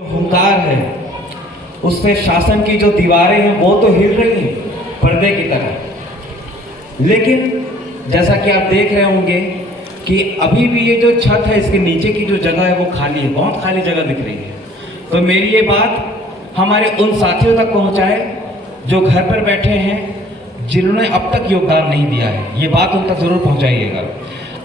हुंकार है उससे शासन की जो दीवारें हैं वो तो हिल रही हैं पर्दे की तरह। लेकिन जैसा कि आप देख रहे होंगे कि अभी भी ये जो छत है इसके नीचे की जो जगह है वो खाली है, बहुत खाली जगह दिख रही है। तो मेरी ये बात हमारे उन साथियों तक पहुंचाए जो घर पर बैठे हैं, जिन्होंने अब तक योगदान नहीं दिया है, ये बात उन तक जरूर पहुंचाइएगा।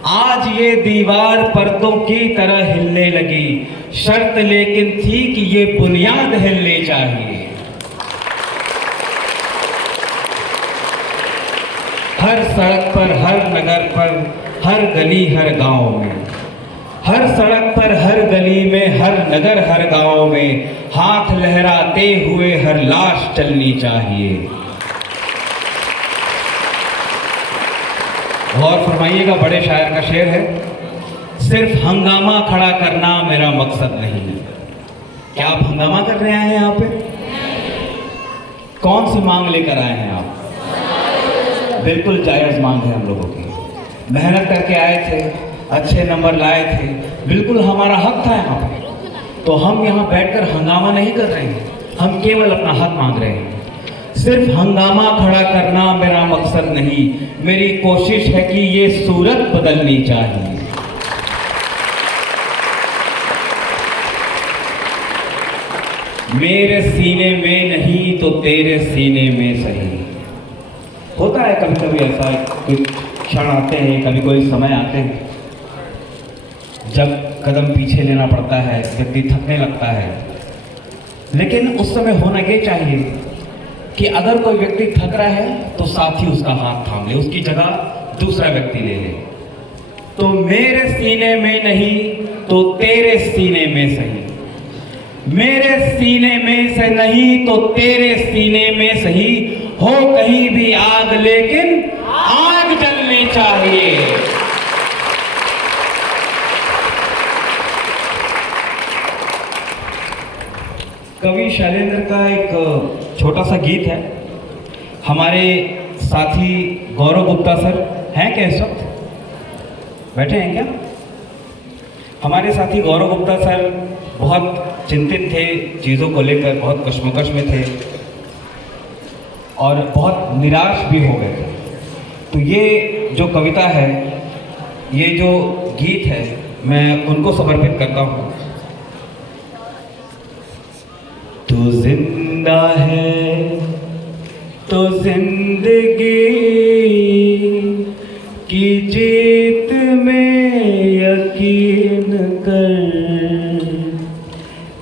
आज ये दीवार पर्दों की तरह हिलने लगी, शर्त लेकिन थी कि ये बुनियाद हिलनी चाहिए। हर सड़क पर, हर नगर पर, हर गली हर गांव में, हर सड़क पर, हर गली में, हर नगर हर गांव में हाथ लहराते हुए हर लाश चलनी चाहिए। गौर फरमाइएगा, बड़े शायर का शेर है, सिर्फ हंगामा खड़ा करना मेरा मकसद नहीं है। क्या आप हंगामा कर रहे हैं यहाँ पे? कौन सी मांग लेकर आए हैं आप? बिल्कुल जायज मांग है हम लोगों की। मेहनत करके आए थे, अच्छे नंबर लाए थे, बिल्कुल हमारा हक था यहाँ पे। तो हम यहाँ बैठकर हंगामा नहीं कर रहे हैं, हम केवल अपना हक मांग रहे हैं। सिर्फ हंगामा खड़ा करना मेरा मकसद नहीं, मेरी कोशिश है कि ये सूरत बदलनी चाहिए। मेरे सीने में नहीं तो तेरे सीने में सही। होता है कभी कभी ऐसा, कुछ क्षण आते हैं, कभी कोई समय आते हैं जब कदम पीछे लेना पड़ता है, व्यक्ति थकने लगता है। लेकिन उस समय होना ये चाहिए कि अगर कोई व्यक्ति थक रहा है तो साथी उसका हाथ थाम ले, उसकी जगह दूसरा व्यक्ति ले ले। तो मेरे सीने में नहीं तो तेरे सीने में सही, मेरे सीने में से नहीं तो तेरे सीने में सही, हो कहीं भी आग लेकिन आग जलनी चाहिए। कवि शैलेंद्र का एक छोटा सा गीत है। हमारे साथी गौरव गुप्ता सर हैं क्या इस वक्त? बैठे हैं क्या? हमारे साथी गौरव गुप्ता सर बहुत चिंतित थे, चीज़ों को लेकर बहुत कश्मकश में थे और बहुत निराश भी हो गए थे। तो ये जो कविता है, ये जो गीत है, मैं उनको समर्पित करता हूँ। तू जिंदा है तो जिंदगी की जीत में यकीन कर।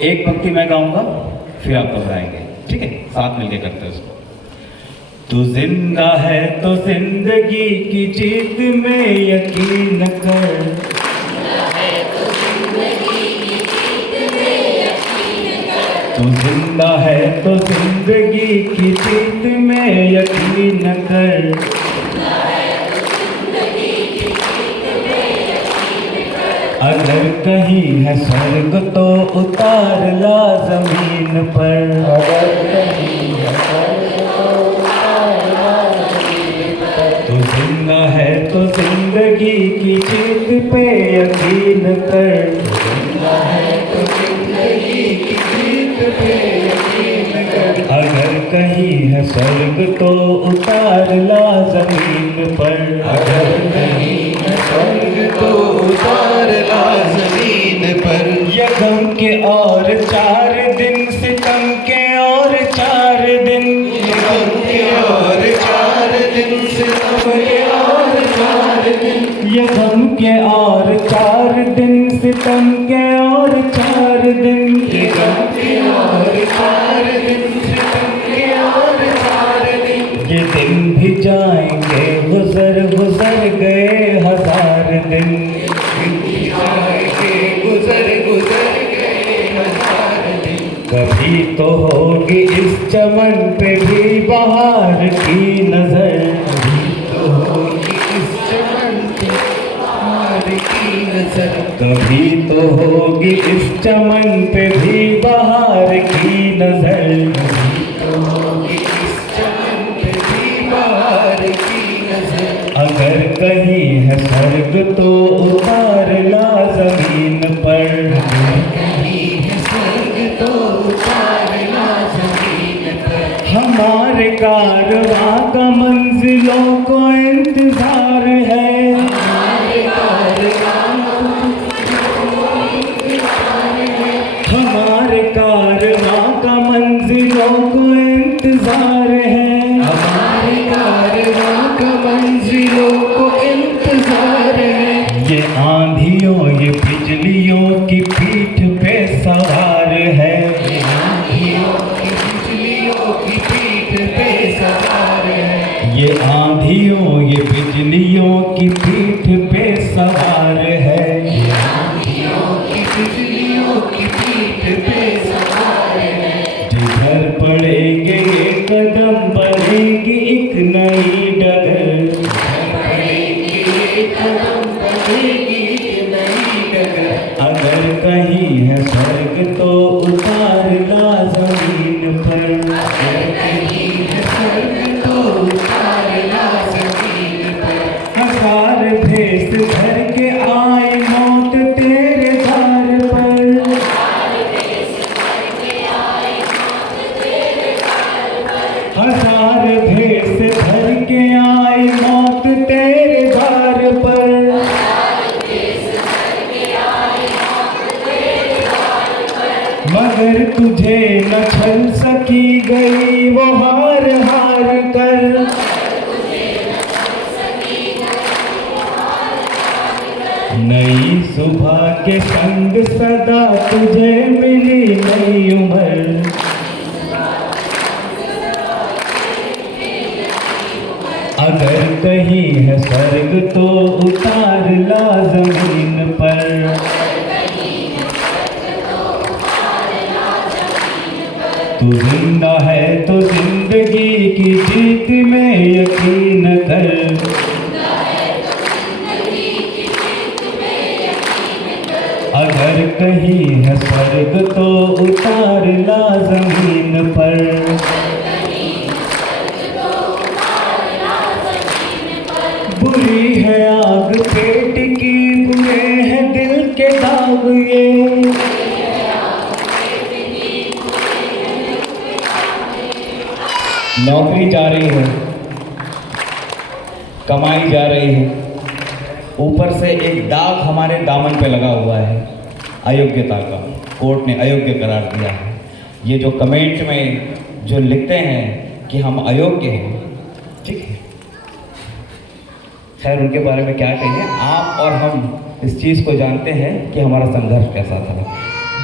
एक पंक्ति मैं गाऊंगा, फिर आप दोहराएंगे, ठीक है? साथ मिलके करते हैं उसको। तू जिंदा है तो जिंदगी की जीत में यकीन कर, तू जिंदा है तो जिंदगी की जीत में यकीन कर। अगर कहीं है स्वर्ग तो उतार ला जमीन पर, अगर कहीं है स्वर्ग तो उतार ला जमीन पर। तू जिंदा है तो जिंदगी की जीत पे यकीन कर, जिंदा है तो जिंदगी की जीत पे यकीन कर। अगर कहीं है स्वर्ग तो उतार ला जमीन पर, अगर कहीं है स्वर्ग तो उतार ला जमीन पर। यगम के और 4 दिन, सितम के और 4 दिन, यगम के और 4 दिन, सितम के और 4 दिन, यगम के और 4 दिन, सितम के और 4 दिन, यगम के और 4 दिन, सितम के और 4 दिन। ये दिन भी जाएंगे गुजर गुजर गए 1000 दिन, गुजर गुजर गए 1000 दिन। कभी तो होगी इस चमन पे भी बहार की नजर, कभी तो होगी इस चमन पे बहार की नजर, कभी तो होगी इस चमन पे भी बहार की नजर, कभी तो होगी इस चमन पे भी बहार की नजर। अगर कहीं है स्वर्ग तो उतार ला जमीन पर, अगर कहीं है स्वर्ग तो हमारे कारवां का मंजिलों को इंतजार है, हमारे कारवां का मंजिलों को इंतजार है, हमारे कारवां का मंजिलों को इंतजार है। ये आंधियों ये बिजलियों की पीठ पे सवार है, ये आंधियों की बिजलियों की पीठ पे सवार है, ये आंधियों ये बिजलियों की पीठ पे सवार है, ये आंधियों की बिजलियों की पीठ पे सवार है। जिधर पड़ेंगे ये कदम बढ़ेगी एक नई डगर, जिधर पड़ेंगे ये कदम बढ़ेगी एक नई डगर। अगर कहीं है स्वर्ग तो उतार ला जमीन पर, अगर कहीं है स्वर्ग तो उतार ला जमीन पर। हजार भेष धर के आई मौत तेरे द्वार पर, हजार भेष धर के आई मौत तेरे द्वार पर, हजार भेष धर के आई मौत तेरे द्वार पर, मगर तुझे न छल सकी गई वो हार हार कर, नई सुबह के संग सदा तुझे मिली नई उम्र, अगर कहीं है स्वर्ग तो उतार ला जमीन पर, तू जिंदा है तो जिंदगी की जीत में यकीन कर, अगर कहीं है स्वर्ग तो उतार ला जमीन पर, बुरी है आग पेट की बुरे हैं दिल के दाग ये, नौकरी जा रही है, कमाई जा रही है, ऊपर से एक दाग हमारे दामन पे लगा हुआ है अयोग्यता का, कोर्ट ने अयोग्य करार दिया है। ये जो कमेंट में जो लिखते हैं कि हम अयोग्य हैं, ठीक है, खैर उनके बारे में क्या कहें, आप और हम इस चीज़ को जानते हैं कि हमारा संघर्ष कैसा था।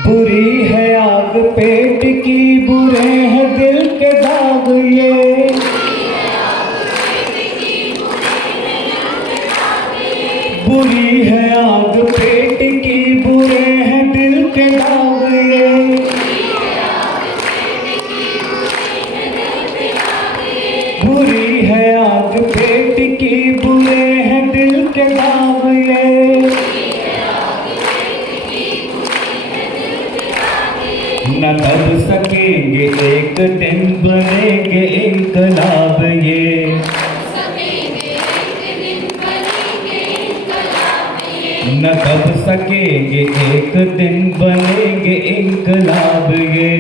बुरी है आग पेट की बुरे हैं दिल के दाग ये, बुरी है आग पेट की बुरे हैं दिल के दाग ये, बुरी है आग पेट की बुरे हैं दिल के दाग ये, न दब सकेंगे एक दिन बनेंगे इनकलाब ये, न दब सकेंगे एक दिन बनेंगे इनकलाब ये,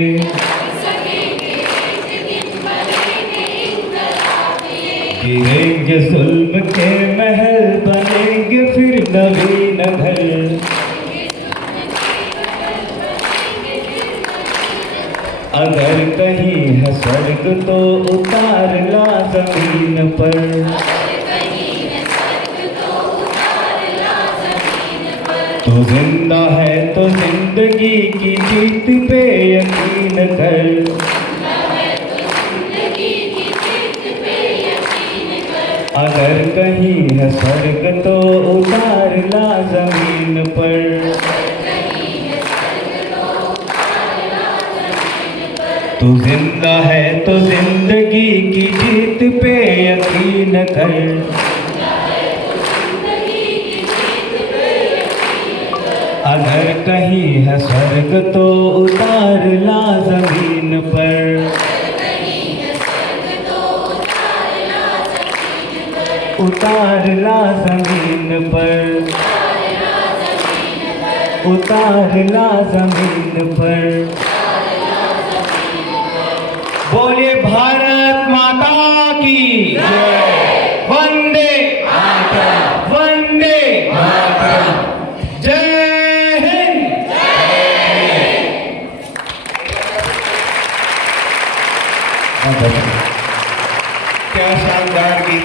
गिरेंगे जुल्म के महल बनेंगे फिर नवीन घर, अगर कहीं है स्वर्ग तो उतार ला जमीन पर, तू जिंदा है तो जिंदगी की जीत पे यकीन कर, अगर कहीं है स्वर्ग तो उतार ला जमीन पर, तू जिंदा है तो जिंदगी की जीत पे यकीन कर, अगर कहीं है स्वर्ग तो उतार ला जमीन पर, उतार ला जमीन पर, उतार ला जमीन पर। बोलिए भारत। की वंदे वंदे जय हिंद। क्या शानदार गीत।